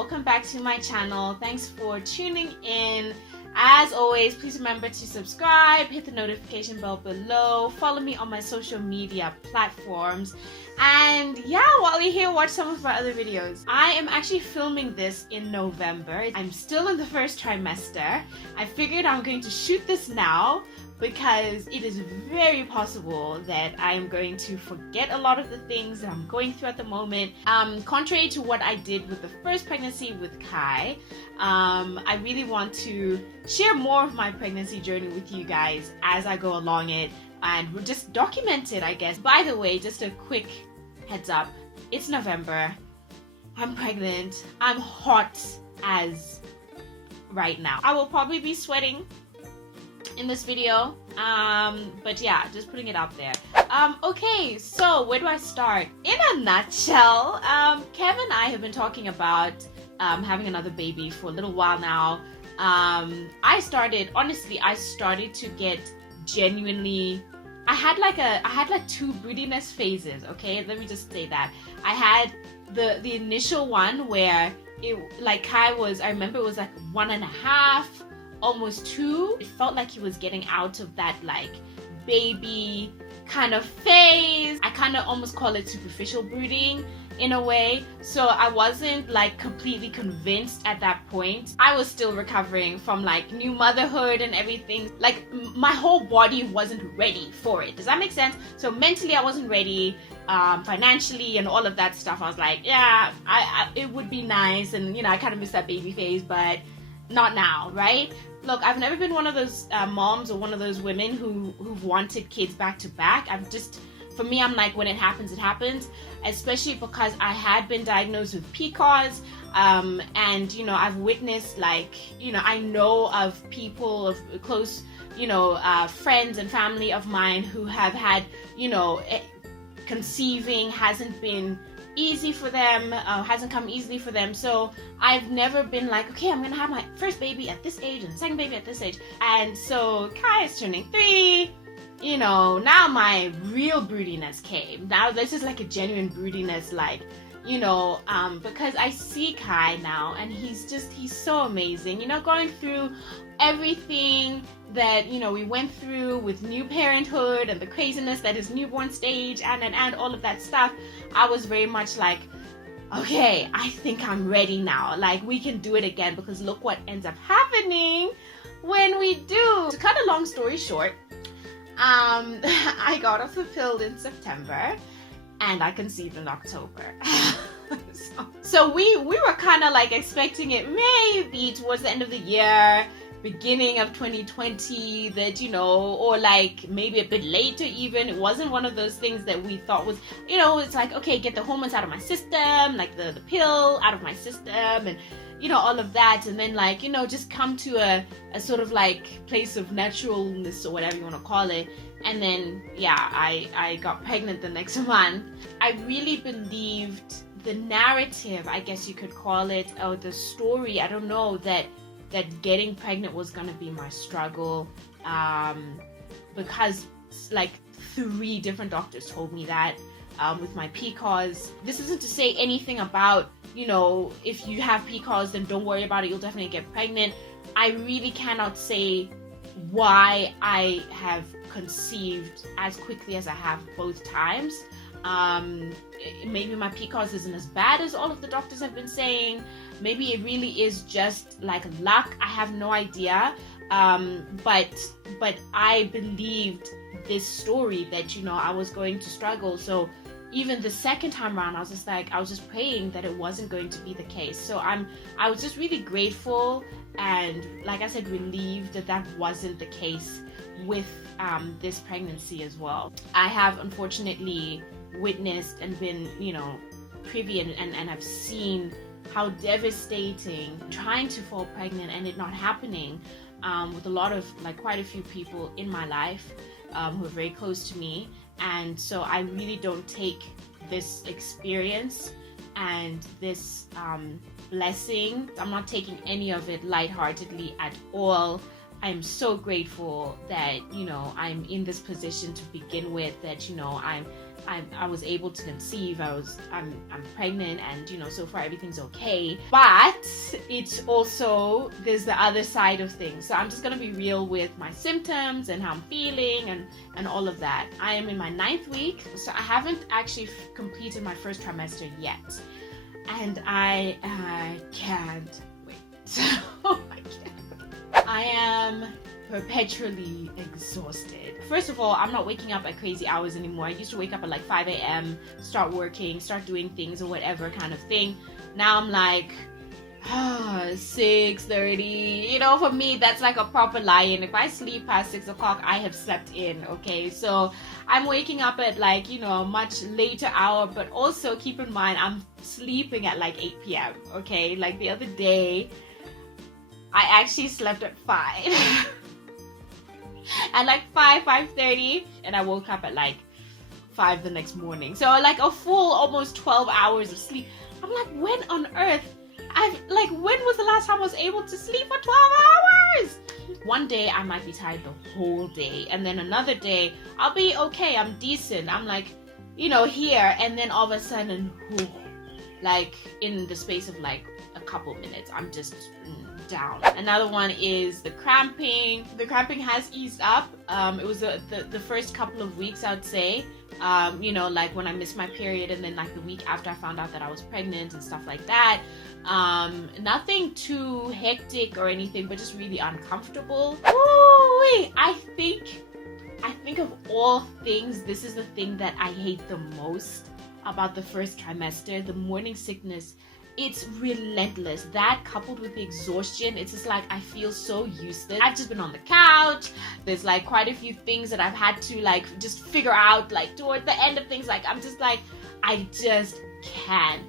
welcome back to my channel. Thanks for tuning in. As always, please remember to subscribe, hit the notification bell below, follow me on my social media platforms, and yeah, while you're here, watch some of my other videos. I am actually filming this in November. I'm still in the first trimester. I figured I'm going to shoot this now because it is very possible that I am going to forget a lot of the things that I'm going through at the moment. Contrary to what I did with the first pregnancy with Kai, I really want to share more of my pregnancy journey with you guys as I go along it, and we'll just document it, I guess. By the way, just a quick heads up, it's November, I'm pregnant, I'm hot as right now. I will probably be sweating in this video, but yeah, just putting it out there. Okay, so where do I start? In a nutshell, Kev and I have been talking about having another baby for a little while now. I started to get genuinely, I had like two broodiness phases. Okay, let me just say that I had the initial one where it, like, Kai was, I remember it was like 1.5, almost 2. It felt like he was getting out of that like baby kind of phase. I kind of almost call it superficial brooding in a way. So I wasn't like completely convinced at that point. I was still recovering from like new motherhood and everything. Like my whole body wasn't ready for it. Does that make sense? So mentally I wasn't ready, financially and all of that stuff. I was like, yeah, it would be nice, and you know, I kind of miss that baby phase, but not now, right? Look, I've never been one of those moms or one of those women who've wanted kids back to back. For me, I'm like, when it happens, it happens. Especially because I had been diagnosed with PCOS, and you know, I've witnessed, like, you know, I know of people, of close, you know, friends and family of mine who have had, you know, conceiving hasn't been easy for them, hasn't come easily for them. So I've never been like, okay, I'm gonna have my first baby at this age and the second baby at this age. And so Kai is turning 3, you know, now my real broodiness came. Now this is like a genuine broodiness, like, you know, because I see Kai now and he's so amazing, you know, going through everything that, you know, we went through with new parenthood and the craziness that is newborn stage and all of that stuff. I was very much like, okay, I think I'm ready now. Like, we can do it again, because look what ends up happening when we do. To cut a long story short, I got off the pill in September and I conceived in October. so we were kind of like expecting it maybe towards the end of the year, beginning of 2020, that, you know, or like maybe a bit later even. It wasn't one of those things that we thought was, you know, it's like, okay, get the hormones out of my system, like the pill out of my system, and you know, all of that, and then, like, you know, just come to a sort of like place of naturalness or whatever you want to call it. And then yeah, I got pregnant the next month. I really believed the narrative, I guess you could call it, or the story, I don't know, that getting pregnant was gonna be my struggle, because like 3 different doctors told me that, with my PCOS. This isn't to say anything about, you know, if you have PCOS then don't worry about it, you'll definitely get pregnant. I really cannot say why I have conceived as quickly as I have both times. Maybe my PCOS isn't as bad as all of the doctors have been saying. Maybe it really is just like luck. I have no idea. But I believed this story that, you know, I was going to struggle. So even the second time around, I was just praying that it wasn't going to be the case. So I was just really grateful and, like I said, relieved that that wasn't the case with this pregnancy as well. I have unfortunately witnessed and been, you know, privy and have seen how devastating trying to fall pregnant and it not happening, with a lot of, like, quite a few people in my life who are very close to me. And so I really don't take this experience and this blessing, I'm not taking any of it lightheartedly at all. I'm so grateful that, you know, I'm in this position to begin with, that, you know, I'm I was able to conceive. I'm pregnant, and so far everything's okay. But it's also, there's the other side of things. So I'm just gonna be real with my symptoms and how I'm feeling and all of that. I am in my 9th week, so I haven't actually completed my first trimester yet, and I can't wait. I am perpetually exhausted. First of all, I'm not waking up at crazy hours anymore. I used to wake up at like 5 a.m., start working, start doing things or whatever kind of thing. Now I'm like 6:30. For me, that's like a proper lie-in. If I sleep past 6 o'clock, I have slept in, okay? So I'm waking up at like, a much later hour, but also keep in mind, I'm sleeping at like 8 p.m., okay? Like the other day, I actually slept at 5. At like 5:30, and I woke up at like 5 the next morning. So like a full almost 12 hours of sleep. I'm like, when on earth? When was the last time I was able to sleep for 12 hours? One day I might be tired the whole day, and then another day I'll be okay, I'm decent. I'm like, here, and then all of a sudden, like in the space of like a couple minutes, I'm just down. Another one is the cramping. The cramping has eased up. It was the first couple of weeks, I'd say. Like when I missed my period, and then like the week after I found out that I was pregnant and stuff like that. Nothing too hectic or anything, but just really uncomfortable. Ooh, I think of all things, this is the thing that I hate the most about the first trimester, the morning sickness. It's relentless. That coupled with the exhaustion, it's just like I feel so useless. I've just been on the couch. There's like quite a few things that I've had to like just figure out like toward the end of things. Like I'm just like, I just can't,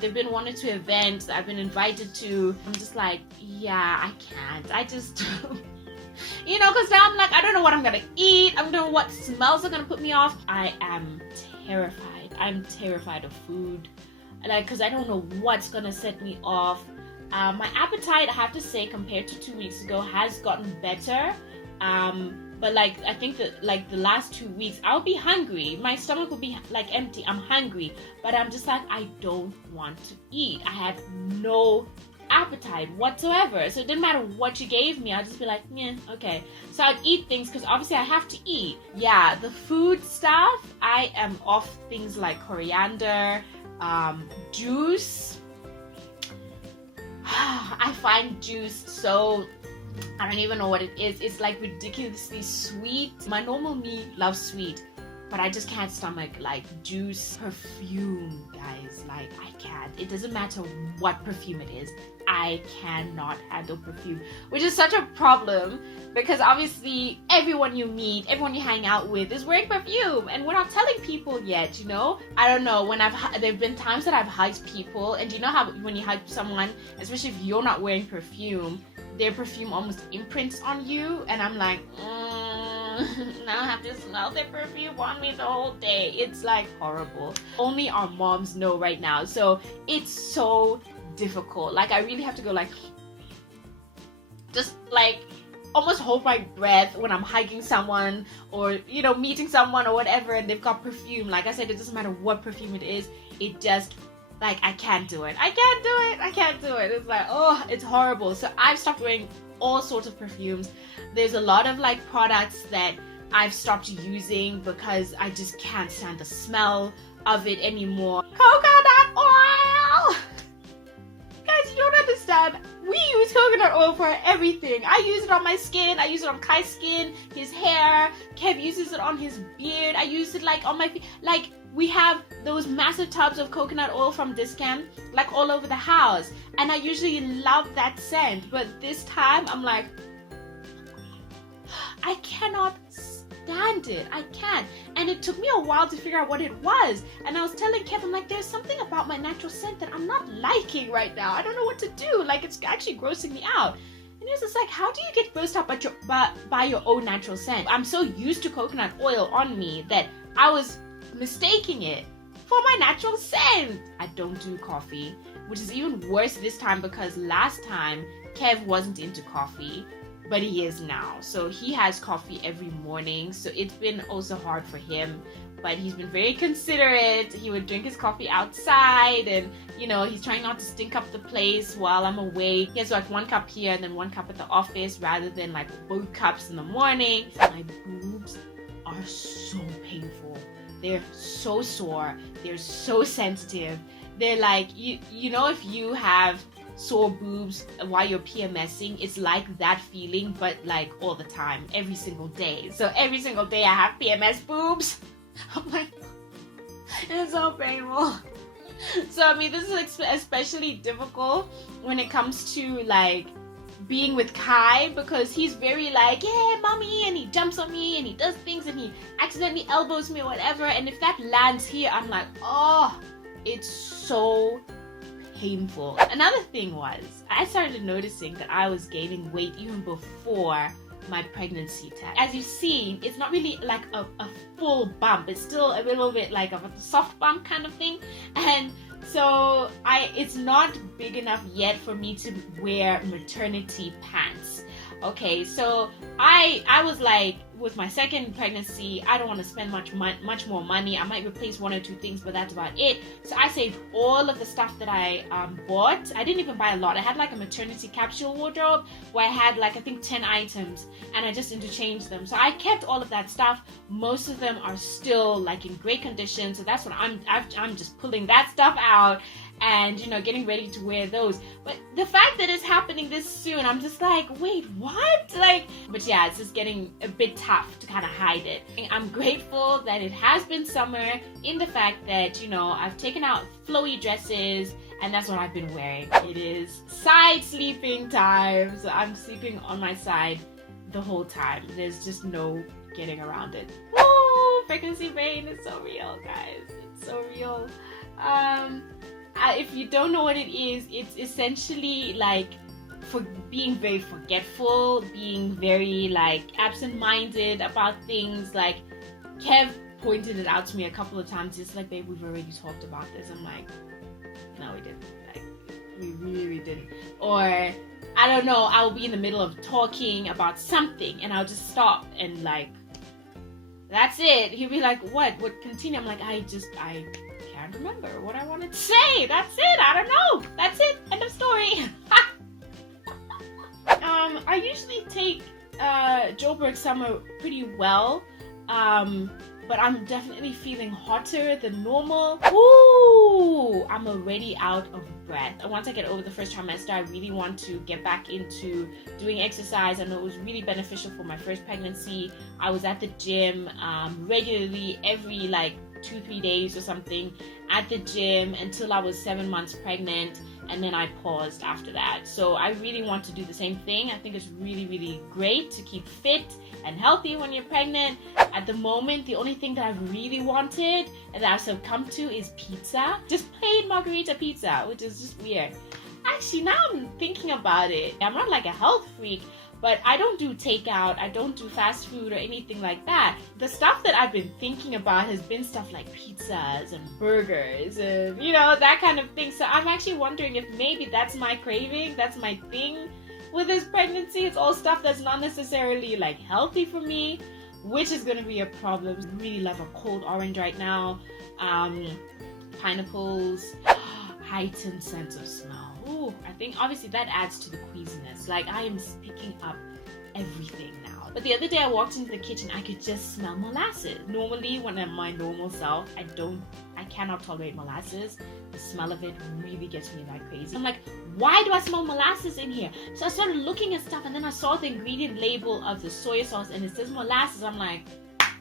There've been 1 or 2 events I've been invited to. I'm just like, yeah, I can't. I just because now I'm like, I don't know what I'm gonna eat. I don't know what smells are gonna put me off. I am terrified. I'm terrified of food. Because I don't know what's gonna set me off. My appetite, I have to say, compared to 2 weeks ago, has gotten better. But like I think that like the last 2 weeks, I'll be hungry. My stomach will be like empty. I'm hungry, but I'm just like, I don't want to eat. I have no appetite whatsoever. So it didn't matter what you gave me. I'd just be like, yeah, okay. So I'd eat things because obviously I have to eat. Yeah, the food stuff, I am off things like coriander. Juice. I find juice so, I don't even know what it is. It's like ridiculously sweet. My normal me loves sweet, but I just can't stomach like juice. Perfume, guys, like I can't. It doesn't matter what perfume it is. I cannot handle perfume, which is such a problem because obviously everyone you meet, everyone you hang out with is wearing perfume, and we're not telling people yet, I don't know, there've been times that I've hugged people, and you know how when you hug someone, especially if you're not wearing perfume, their perfume almost imprints on you, and I'm like, now I have to smell their perfume on me the whole day. It's like horrible. Only our moms know right now, so it's so difficult. Like I really have to go like, just like almost hold my breath when I'm hugging someone or meeting someone or whatever, and they've got perfume. Like I said, it doesn't matter what perfume it is. It just like I can't do it. It's like, oh, it's horrible. So I've stopped wearing all sorts of perfumes. There's a lot of like products that I've stopped using because I just can't stand the smell of it anymore. Coconut oil. Guys, you don't understand. We use coconut oil for everything. I use it on my skin. I use it on Kai's skin, his hair. Kev uses it on his beard. I use it like on my feet. Like we have those massive tubs of coconut oil from Discam like all over the house. And I usually love that scent. But this time I'm like, I cannot stand it. I can't. And it took me a while to figure out what it was. And I was telling Kev, I'm like, there's something about my natural scent that I'm not liking right now. I don't know what to do. Like, it's actually grossing me out. And he was just like, how do you get grossed out by your own natural scent? I'm so used to coconut oil on me that I was mistaking it for my natural scent. I don't do coffee, which is even worse this time because last time Kev wasn't into coffee. but he is now. So he has coffee every morning. So it's been also hard for him, but he's been very considerate. He would drink his coffee outside, and he's trying not to stink up the place while I'm away. He has like 1 cup here and then 1 cup at the office rather than like both cups in the morning. My boobs are so painful. They're so sore. They're so sensitive. They're like, if you have sore boobs while you're PMSing, it's like that feeling, but like all the time, every single day. So every single day I have PMS boobs. I'm like, it's so painful. So I mean, this is especially difficult when it comes to like being with Kai, because he's very like, yeah, mommy, and he jumps on me and he does things and he accidentally elbows me or whatever, and if that lands here, I'm like, oh, it's so painful. Another thing was, I started noticing that I was gaining weight even before my pregnancy test. As you've seen, it's not really like a full bump. It's still a little bit like a soft bump kind of thing, and so it's not big enough yet for me to wear maternity pants. Okay, so I was like, with my second pregnancy, I don't want to spend much more money. I might replace 1 or 2 things, but that's about it. So I saved all of the stuff that I bought. I didn't even buy a lot. I had like a maternity capsule wardrobe where I had like, I think 10 items, and I just interchanged them. So I kept all of that stuff. Most of them are still like in great condition. So that's what I'm just pulling that stuff out and getting ready to wear those. But the fact that it's happening this soon, I'm just like, wait, what? But yeah, it's just getting a bit tough to kind of hide it. I'm grateful that it has been summer, in the fact that I've taken out flowy dresses, and that's what I've been wearing. It is side sleeping time, so I'm sleeping on my side the whole time. There's just no getting around it. Woo! Pregnancy pain is so real, guys. It's so real. If you don't know what it is, it's essentially like for being very forgetful, being very like absent-minded about things. Like Kev pointed it out to me a couple of times. It's like, babe, we've already talked about this. I'm like, no, we didn't. Like, we really didn't. Or I don't know, I'll be in the middle of talking about something and I'll just stop and like, that's it. He'll be like, what? Continue. I'm like, I can't remember what I wanted to say. That's it. I don't know. That's it. End of story. I usually take Joburg summer pretty well, but I'm definitely feeling hotter than normal. Ooh, I'm already out of breath. Once I get over the first trimester, I really want to get back into doing exercise. I know it was really beneficial for my first pregnancy. I was at the gym regularly every like 2-3 days or something at the gym until I was 7 months pregnant, and then I paused after that. So I really want to do the same thing. I think it's really, really great to keep fit and healthy when you're pregnant. At the moment, the only thing that I've really wanted and that I've succumbed to is pizza. Just plain margarita pizza, which is just weird. Actually, now I'm thinking about it, I'm not like a health freak, but I don't do takeout, I don't do fast food or anything like that. The stuff that I've been thinking about has been stuff like pizzas and burgers and, that kind of thing. So I'm actually wondering if maybe that's my craving, that's my thing with this pregnancy. It's all stuff that's not necessarily like healthy for me, which is going to be a problem. I really love a cold orange right now. Pineapples, heightened sense of smell. Ooh, I think obviously that adds to the queasiness. Like I am picking up everything now. But the other day I walked into the kitchen, I could just smell molasses. Normally when I'm my normal self, I cannot tolerate molasses. The smell of it really gets me like crazy. I'm like, why do I smell molasses in here? So I started looking at stuff, and then I saw the ingredient label of the soy sauce and it says molasses. I'm like,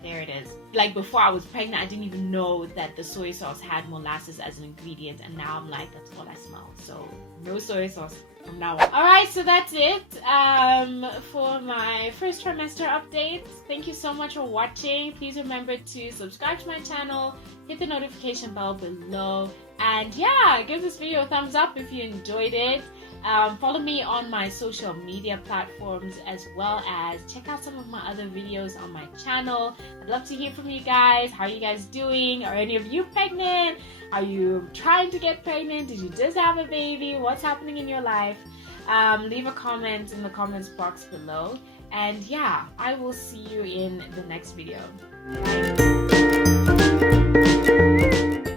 there it is. Like before I was pregnant, I didn't even know that the soy sauce had molasses as an ingredient, and now I'm like, that's all I smell. So no soy sauce from now on. Alright, so that's it for my first trimester update. Thank you so much for watching. Please remember to subscribe to my channel, hit the notification bell below, and yeah, give this video a thumbs up if you enjoyed it. Follow me on my social media platforms, as well as check out some of my other videos on my channel. I'd love to hear from you guys. How are you guys doing? Are any of you pregnant? Are you trying to get pregnant? Did you just have a baby? What's happening in your life? Leave a comment in the comments box below. And yeah, I will see you in the next video. Bye.